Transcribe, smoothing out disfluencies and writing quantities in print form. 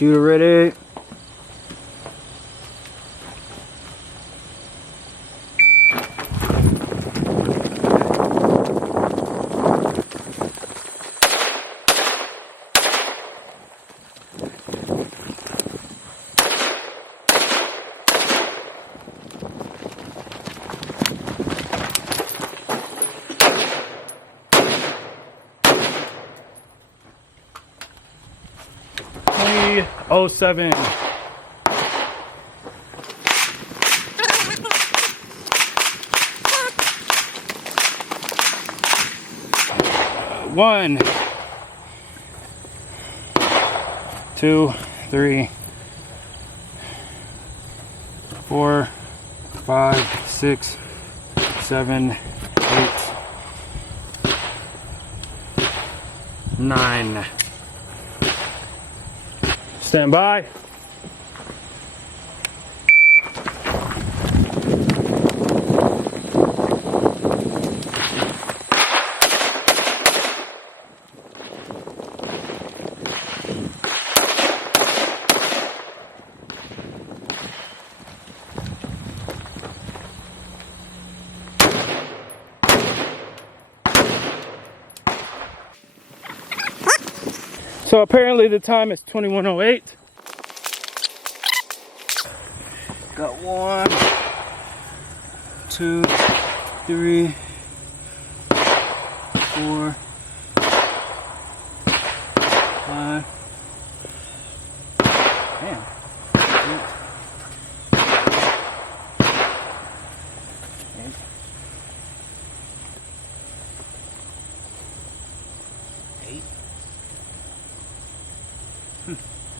Shooter ready. .07. One, two, three, 4, 5, 6, 7, 8, 9. Stand by. So apparently the time is 21:08. Got 1, 2, 3, 4, 5. Man. 8.